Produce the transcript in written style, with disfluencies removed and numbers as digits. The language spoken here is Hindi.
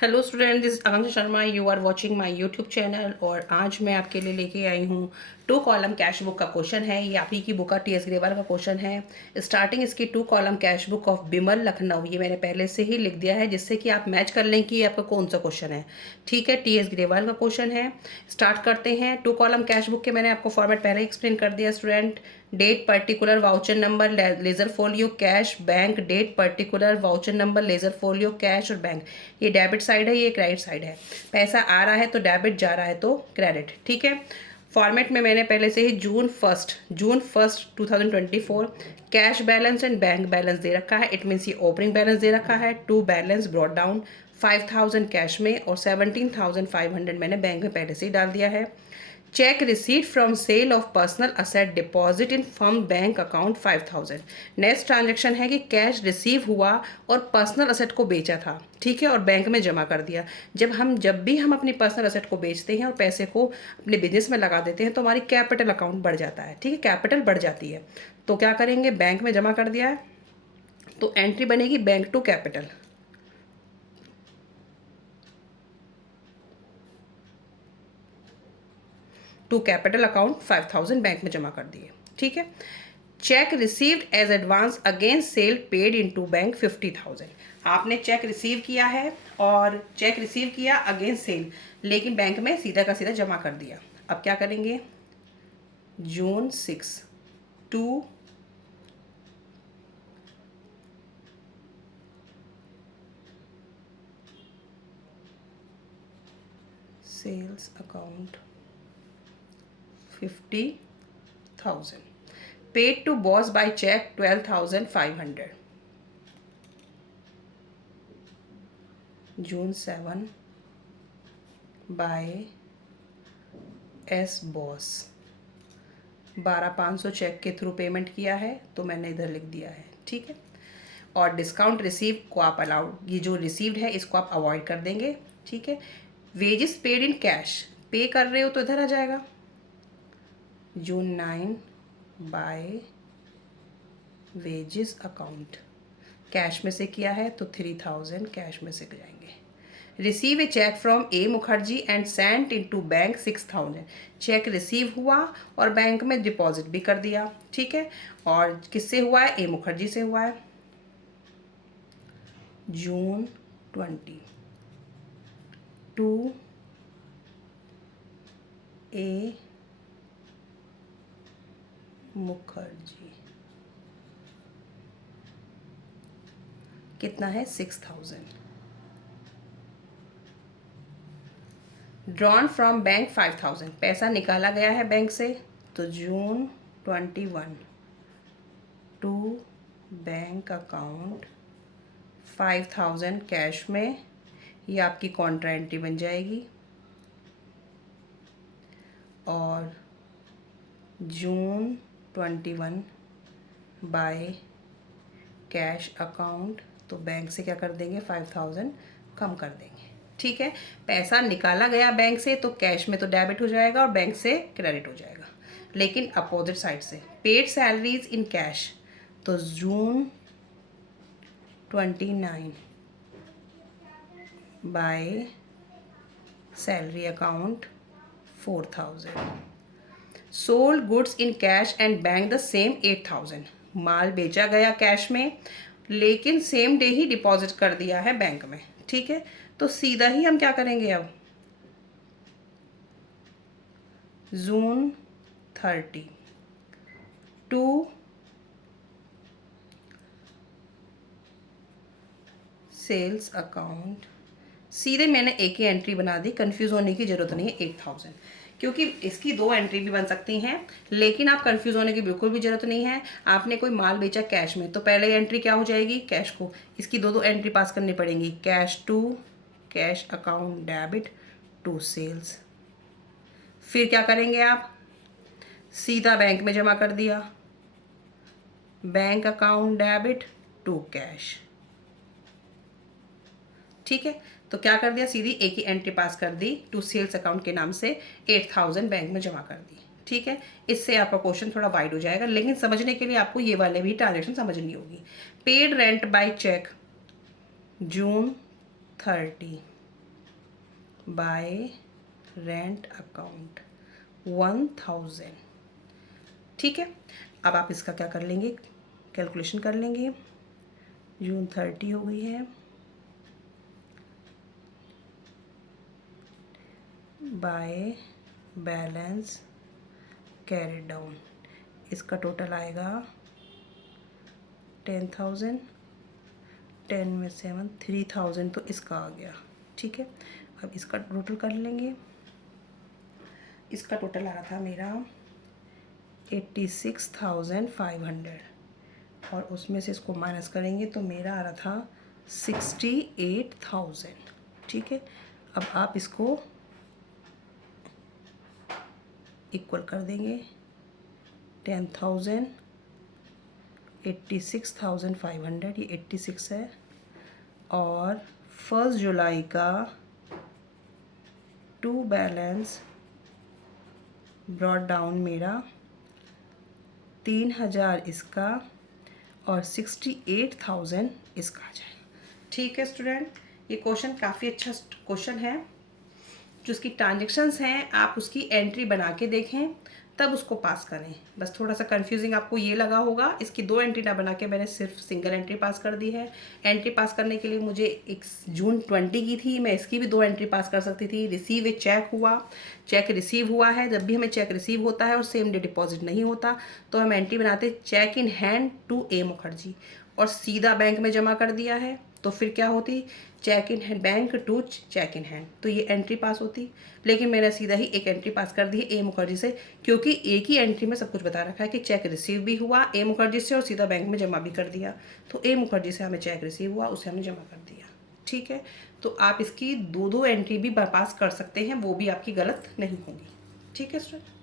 Hello student, this Aakanksha Sharma. You are watching my YouTube channel और आज मैं आपके लिए लेके आई हूँ 2 कॉलम कैश बुक का क्वेश्चन है। ये आप ही की बुक का टी एस ग्रेवाल का क्वेश्चन है। स्टार्टिंग इसकी 2 column cash book of Bimal Lucknow, ये मैंने पहले से ही लिख दिया है जिससे कि आप मैच कर लें कि ये आपका कौन सा क्वेश्चन है। ठीक है, टी एस ग्रेवाल का क्वेश्चन है। स्टार्ट करते हैं। 2 कॉलम कैश बुक के मैंने आपको फॉर्मेट पहले ही एक्सप्लेन कर दिया student. Date particular voucher number ledger folio cash bank, date particular voucher number ledger folio cash और बैंक। ये डेबिट साइड है, ये क्रेडिट साइड है। पैसा आ रहा है तो डेबिट, जा रहा है तो क्रेडिट। ठीक है, फॉर्मेट में मैंने पहले से ही June first 2024 cash balance and bank balance दे रखा है। इट मीन्स ये ओपनिंग बैलेंस दे रखा है। To balance brought down 5000 cash में और 17,500 मैंने बैंक में पहले से ही डाल दिया है। Cheque receipt from sale of personal asset deposit in firm bank account 5000। Next transaction है कि कैश रिसीव हुआ और पर्सनल असेट को बेचा था। ठीक है, और बैंक में जमा कर दिया। जब भी हम अपनी पर्सनल असेट को बेचते हैं और पैसे को अपने बिजनेस में लगा देते हैं तो हमारी कैपिटल अकाउंट बढ़ जाता है। ठीक है, कैपिटल बढ़ जाती है। तो क्या करेंगे, बैंक में जमा कर दिया है तो एंट्री बनेगी bank to capital. To capital account 5000 bank में जमा कर दिए। ठीक है, cheque received as advance against sale paid into bank 50,000। आपने चेक रिसीव किया है और चेक रिसीव किया अगेंस्ट सेल, लेकिन बैंक में सीधा का सीधा जमा कर दिया। अब क्या करेंगे, June 6 to sales account 50,000 paid to boss by check 12,500। June 7 by S boss 12,500 cheque के थ्रू पेमेंट किया है तो मैंने इधर लिख दिया है। ठीक है, और डिस्काउंट रिसीव को आप अलाउड, ये जो रिसीव्ड है इसको आप अवॉइड कर देंगे। ठीक है, वेजेस पेड इन कैश पे कर रहे हो तो इधर आ जाएगा जून 9 बाय वेजेस अकाउंट। कैश में से किया है तो 3000 कैश में से जाएंगे। Receive a cheque from A Mukherjee and sent into bank 6000। Cheque receive हुआ और बैंक में डिपॉजिट भी कर दिया। ठीक है, और किससे हुआ है, ए मुखर्जी से हुआ है। जून 20 टू ए मुखर्जी, कितना है 6000। ड्रॉन फ्रॉम बैंक 5000, पैसा निकाला गया है बैंक से तो जून 21 टू बैंक अकाउंट 5000 कैश में, ये आपकी कॉन्ट्रा एंट्री बन जाएगी। और जून 21 बाय कैश अकाउंट, तो बैंक से क्या कर देंगे, 5000 कम कर देंगे। ठीक है, पैसा निकाला गया बैंक से तो कैश में तो डेबिट हो जाएगा और बैंक से क्रेडिट हो जाएगा, लेकिन अपोजिट साइड से पेड सैलरीज इन कैश तो जून 29 by salary account 4000। Sold goods in cash and bank the same 8000। माल बेचा गया कैश में लेकिन सेम डे ही डिपॉजिट कर दिया है बैंक में। ठीक है, तो सीधा ही हम क्या करेंगे अब, जून 30 टू सेल्स अकाउंट, सीधे मैंने एक ही एंट्री बना दी, कंफ्यूज होने की जरूरत नहीं है 8000, क्योंकि इसकी 2 एंट्री भी बन सकती हैं, लेकिन आप कंफ्यूज होने की बिल्कुल भी जरूरत नहीं है। आपने कोई माल बेचा कैश में तो पहले एंट्री क्या हो जाएगी, कैश को, इसकी 2 एंट्री पास करनी पड़ेंगी, cash to cash account debit to sales. फिर क्या करेंगे आप, सीधा बैंक में जमा कर दिया, bank account debit to cash. ठीक है, तो क्या कर दिया, सीधी एक ही एंट्री पास कर दी, टू सेल्स अकाउंट के नाम से 8000 बैंक में जमा कर दी। ठीक है, इससे आपका क्वेश्चन थोड़ा वाइड हो जाएगा, लेकिन समझने के लिए आपको ये वाले भी ट्रांजेक्शन समझनी होगी। Paid rent by cheque June 30 by rent account 1000। ठीक है, अब आप इसका क्या कर लेंगे, कैलकुलेशन कर लेंगे। जून 30 हो गई है, बाय बैलेंस कैरी डाउन, इसका टोटल आएगा 10,000, 10 में 7, 3,000 तो इसका आ गया। ठीक है, अब इसका टोटल कर लेंगे। इसका टोटल आ रहा था मेरा 86,500 और उसमें से इसको माइनस करेंगे तो मेरा आ रहा था 68,000। ठीक है, अब आप इसको इक्वल कर देंगे 10,000, 86,500, ये 86 है, और 1 जुलाई का टू बैलेंस ब्रॉड डाउन मेरा 3,000 इसका और 68,000 इसका आ जाएगा। ठीक है स्टूडेंट, ये क्वेश्चन काफ़ी अच्छा क्वेश्चन है। जो उसकी ट्रांजेक्शन्स हैं आप उसकी एंट्री बना के देखें, तब उसको पास करें। बस थोड़ा सा कंफ्यूजिंग आपको ये लगा होगा, इसकी 2 एंट्री ना बना के मैंने सिर्फ सिंगल एंट्री पास कर दी है। एंट्री पास करने के लिए मुझे एक जून 20 की थी, मैं इसकी भी 2 एंट्री पास कर सकती थी। रिसीव ए चेक हुआ, चेक रिसीव हुआ है। जब भी हमें चेक रिसीव होता है और सेम डे डिपॉजिट नहीं होता तो हम एंट्री बनाते चेक इन हैंड टू ए मुखर्जी, और सीधा बैंक में जमा कर दिया है तो फिर क्या होती, cheque in hand bank to cheque in hand, तो ये एंट्री पास होती। लेकिन मैंने सीधा ही एक एंट्री पास कर दी है ए मुखर्जी से, क्योंकि एक ही एंट्री में सब कुछ बता रखा है कि चेक रिसीव भी हुआ ए मुखर्जी से और सीधा बैंक में जमा भी कर दिया। तो ए मुखर्जी से हमें चेक रिसीव हुआ, उसे हमने जमा कर दिया। ठीक है, तो आप इसकी 2-2 एंट्री भी पास कर सकते हैं, वो भी आपकी गलत नहीं होगी। ठीक है स्टूडेंट।